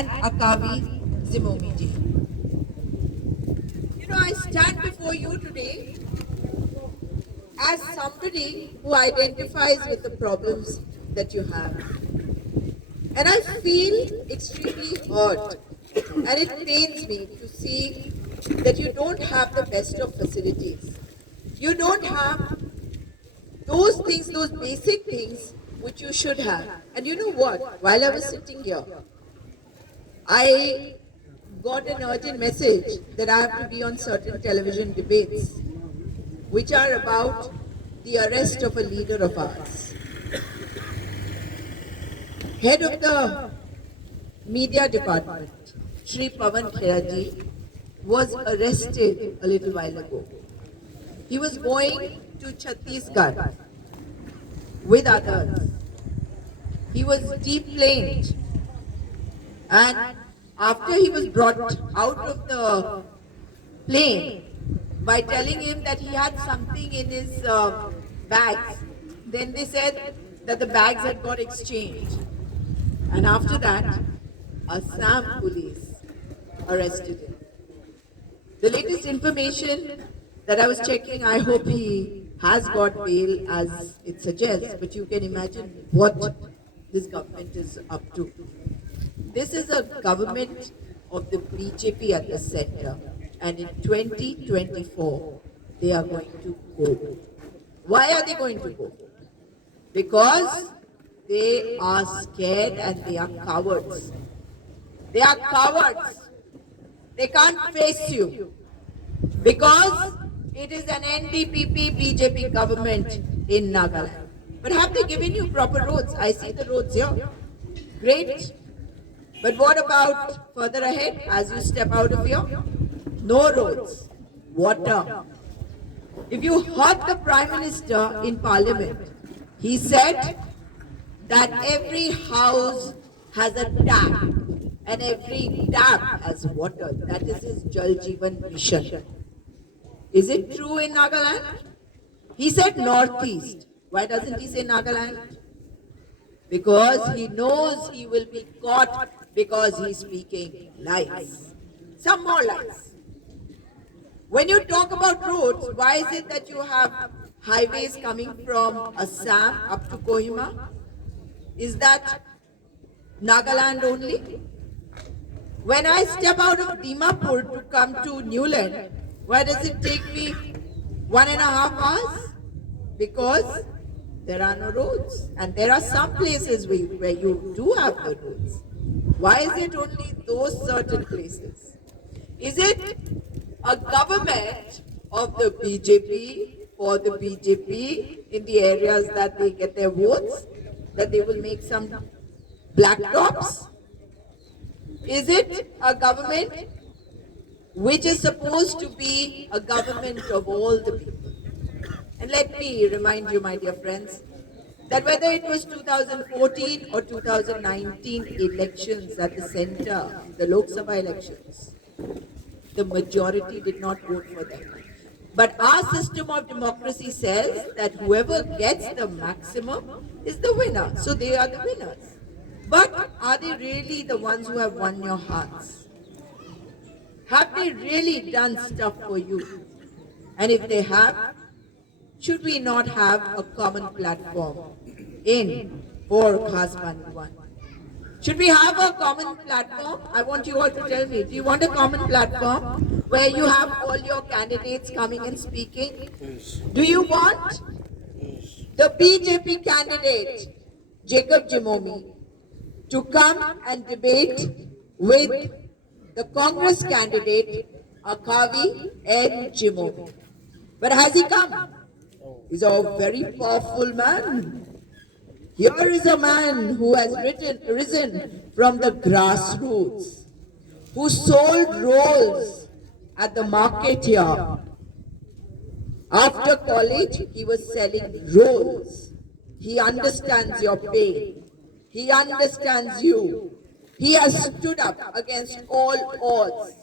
and Akavi Zhimomi ji. I stand before you today as somebody who identifies with the problems that you have. And I feel extremely hurt, and it pains me to see that you don't have the best of facilities. You don't have those things, those basic things which you should have. And you know what? While I was sitting here, I got an urgent message that I have to be on certain television debates which are about the arrest of a leader of ours. Head of the media department, Shri Pawan Kheraji, was arrested a little while ago. He was going to Chhattisgarh with others. He was deplaned, and after he was brought out of the plane by telling him that he had something in his bags, then they said that the bags had got exchanged. And after that, Assam police arrested him. The latest information that I was checking, I hope he has got bail as it suggests, but you can imagine what this government is up to. This is a government of the BJP at the center, and in 2024, they are going to go. Why are they going to go? Because they are scared and they are cowards. They are cowards. They can't face you because it is an NDPP BJP government in Nagaland. But have they given you proper roads? I see the roads here. Great. But what about further ahead as you step out of here? No roads. Water. If you heard the Prime Minister in Parliament, he said that every house has a tap and every tap has water. That is his Jal Jeevan mission. Is it true in Nagaland? He said Northeast. Why doesn't he say Nagaland? Because he knows he will be caught because he's speaking lies. Some more lies. When you talk about roads, why is it that you have highways coming from Assam up to Kohima? Is that Nagaland only? When I step out of Dimapur to come to Newland, why does it take me 1.5 hours? Because there are no roads. And there are some places where you do have the roads. Why is it only those certain places? Is it a government of the BJP for the BJP in the areas that they get their votes, that they will make some blacktops? Is it a government which is supposed to be a government of all the people? And let me remind you, my dear friends, that whether it was 2014 or 2019 elections at the center, the Lok Sabha elections, the majority did not vote for them. But our system of democracy says that whoever gets the maximum is the winner. So they are the winners. But are they really the ones who have won your hearts? Have they really done stuff for you? And if they have, should we not have a common platform for Ghaspani 1? Should we have a common platform? I want you all to tell me, do you want a common platform where you have all your candidates coming and speaking? Do you want the BJP candidate, Jacob Zhimomi, to come and debate with the Congress candidate, Akavi and Zhimomi? But has he come? He's a very powerful man. Here is a man who has risen from the grassroots, who sold rolls at the market here. After college, he was selling rolls. He understands your pain. He understands you. He has stood up against all odds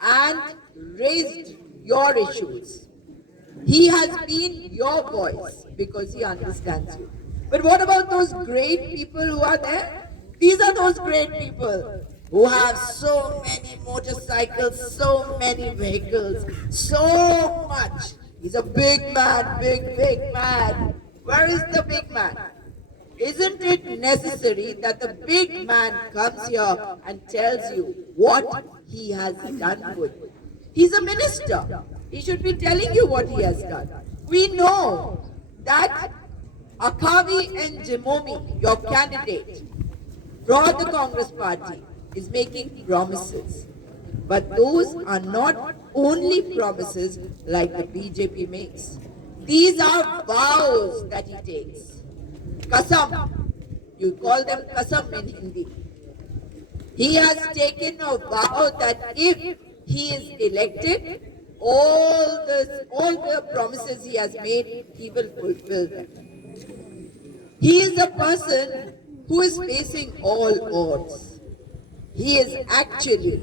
and raised your issues. He has been your voice because he understands you. But what about those great people who are there? These are those great people who have so many motorcycles, so many vehicles, so much. He's a big man, big man. Where is the big man? Isn't it necessary that the big man comes here and tells you what he has done for you? He's a minister. He should be telling you what he has done. We know that Akavi and Zhimomi, your candidate for the Congress party, is making promises. But those are not only promises like the BJP makes. These are vows that he takes. Kasam. You call them kasam in Hindi. He has taken a vow that if he is elected, all the promises he has made, he will fulfill them. He is a person who is facing all odds. He is actually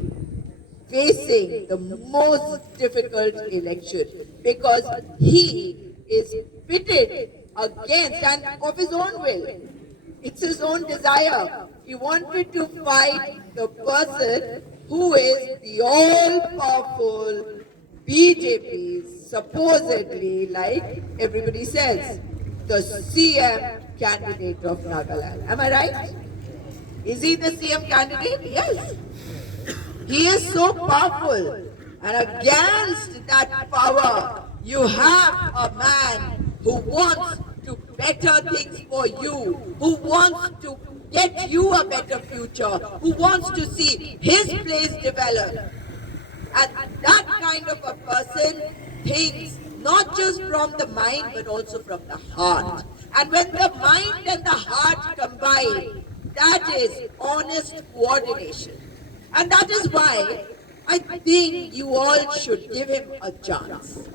facing the most difficult election because he is pitted against and of his own will. It's his own desire. He wanted to fight the person who is the all-powerful BJP, supposedly, like everybody says, the CM candidate of Nagaland. Am I right? Is he the CM candidate? Yes. He is so powerful. And against that power, you have a man who wants to better things for you, who wants to get you a better future, who wants to see his place develop. And that kind of a person thinks not just from the mind but also from the heart. And when the mind and the heart combine, that is honest coordination. And that is why I think you all should give him a chance.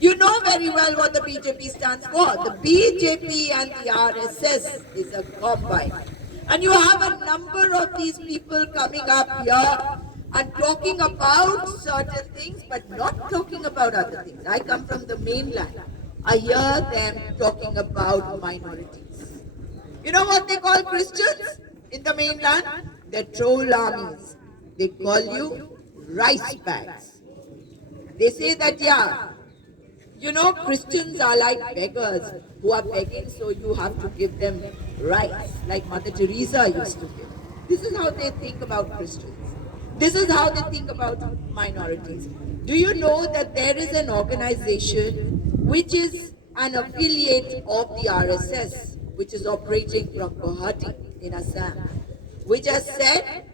You know very well what the BJP stands for. The BJP and the RSS is a combine. And you have a number of these people coming up here and talking about certain things, but not talking about other things. I come from the mainland. I hear them talking about minorities. You know what they call Christians in the mainland? They're troll armies. They call you rice bags. They say that, yeah, you know, Christians are like beggars who are begging, so you have to give them rice, like Mother Teresa used to give. This is how they think about Christians. This is how they think about minorities. Do you know that there is an organization which is an affiliate of the RSS, which is operating from Guwahati in Assam, which has said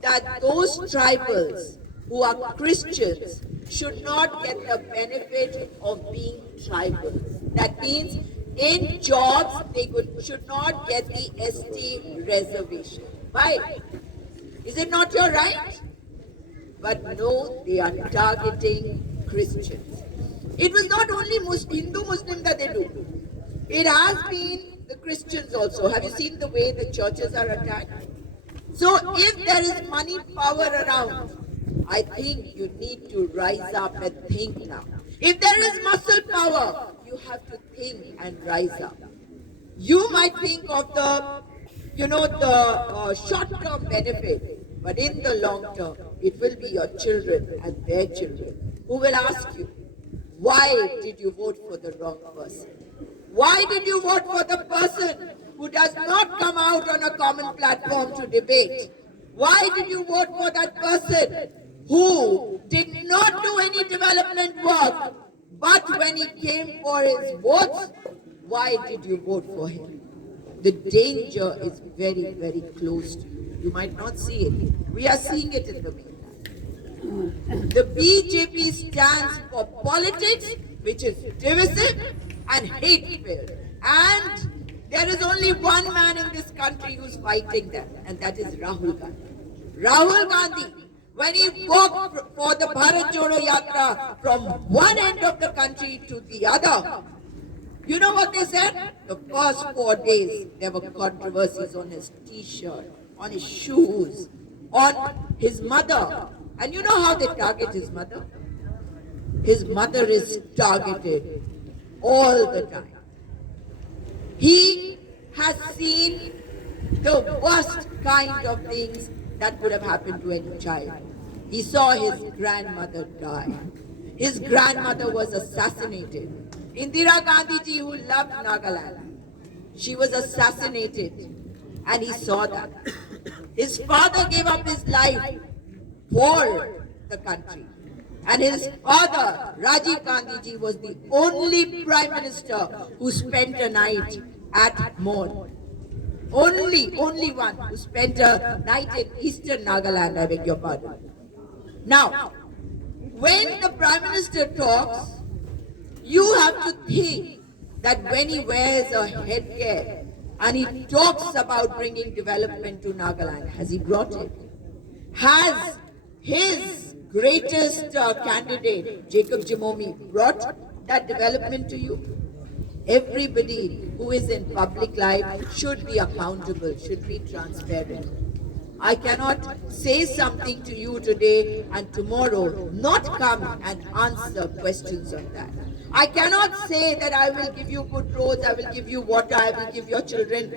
that those tribals who are Christians should not get the benefit of being tribals. That means in jobs they should not get the ST reservation. Why? Is it not your right? But no, they are targeting Christians. It was not only Hindu-Muslim that they do. It has been the Christians also. Have you seen the way the churches are attacked? So if there is money power around, I think you need to rise up and think now. If there is muscle power, you have to think and rise up. You might think of the, short-term benefit, but in the long term, it will be your children and their children who will ask you, why did you vote for the wrong person? Why did you vote for the person who does not come out on a common platform to debate? Why did you vote for that person who did not do any development work, but when he came for his votes, why did you vote for him? The danger is very, very close to you. You might not see it. We are seeing it in the mainland. The BJP stands for politics, which is divisive and hate-filled. And there is only one man in this country who's fighting them, and that is Rahul Gandhi. Rahul Gandhi, when he walked for the Bharat Jodo Yatra from one end of the country to the other, you know what they said? The first 4 days, there were controversies on his t-shirt, on his shoes, on his mother. And you know how they target his mother? His mother is targeted all the time. He has seen the worst kind of things that could have happened to any child. He saw his grandmother die. His grandmother was assassinated. Indira Gandhi ji, who loved Nagaland, she was assassinated, and he saw that. His father gave up his life for the country. And his father, Rajiv Gandhi ji, was the only prime minister who spent a night at Mon. Only one who spent a night in eastern Nagaland, I beg your pardon. Now, when the prime minister talks, you have to think that when he wears a headgear and he talks about bringing development to Nagaland, has he brought it? Has his greatest candidate, Jacob Zhimomi, brought that development to you? Everybody who is in public life should be accountable, should be transparent. I cannot say something to you today and tomorrow not come and answer questions on that. I cannot say that I will give you good roads, I will give you water, I will give your children,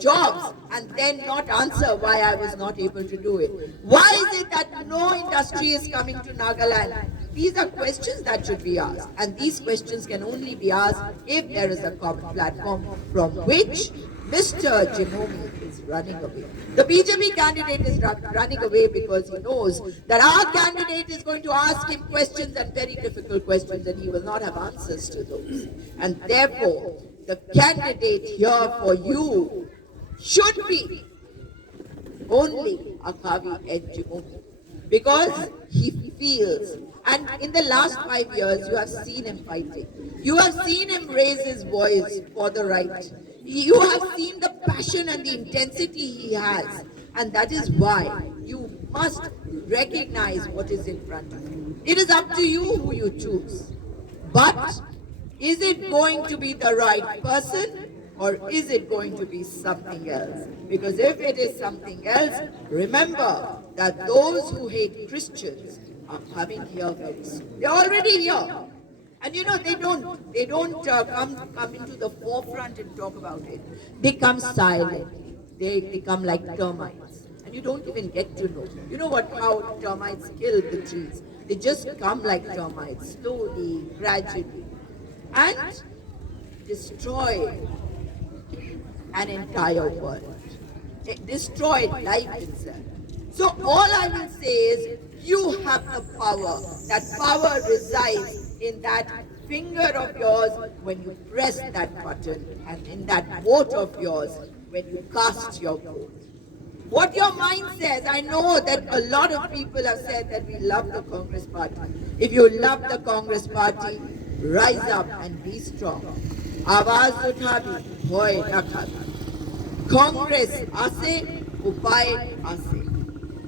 jobs, and then not answer why I was not able to do it. Why is it that no industry is coming to Nagaland? These are questions that should be asked, and these questions can only be asked if there is a common platform from which Mr. Zhimomi is running away. The BJP candidate is running away because he knows that our candidate is going to ask him questions, and very difficult questions, and he will not have answers to those. And therefore, the candidate here for you should be only Akavi and Zhimomi, because he feels, and in the last 5 years you have seen him fighting. You have seen him raise his voice for the right. You have seen the passion and the intensity he has, and that is why you must recognize what is in front of you. It is up to you who you choose. But is it going to be the right person, or is it going to be something else? Because if it is something else, remember that those who hate Christians are coming here very soon. They're already here. And they don't come into the forefront and talk about it. They come silently. They come like termites. And you don't even get to know. You know how termites kill the trees? They just come like termites, slowly, gradually, and destroy an entire world. It destroyed life itself. So all I will say is, you have the power. That power resides in that finger of yours when you press that button, and in that vote of yours when you cast your vote. What your mind says, I know that a lot of people have said that we love the Congress party. If you love the Congress party, rise up and be strong. Awaz uthabi, hoy na khabi. Congress ase, upay ase.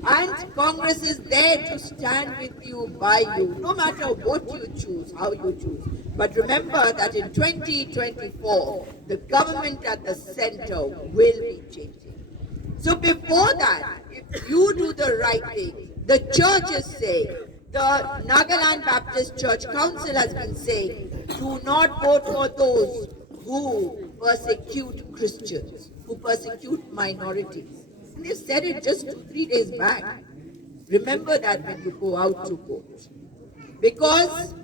And Congress is there to stand with you, by you, no matter what you choose, how you choose. But remember that in 2024, the government at the center will be changing. So before that, if you do the right thing, the churches say, the Nagaland Baptist Church Council has been saying, do not vote for those who persecute Christians, who persecute minorities. And they said it just 2-3 days back. Remember that when you go out to vote. Because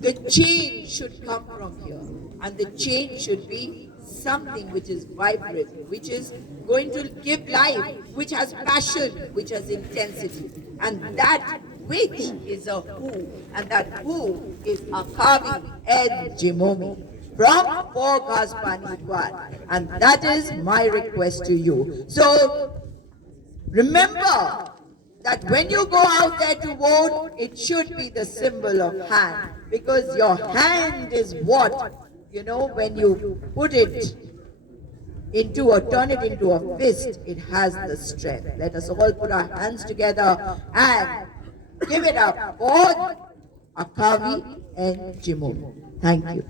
the change should come from here. And the change should be something which is vibrant, which is going to give life, which has passion, which has intensity. And that which is a who. And that who is Akavi and Zhimomi from for Ghaspani. And that is my request to you. So remember that when you go out there to vote, it should be the symbol of hand, because your hand is what, when you put it turn it into a fist, it has the strength. Let us all put our hands together and give it up for Akavi and Zhimomi. Thank you.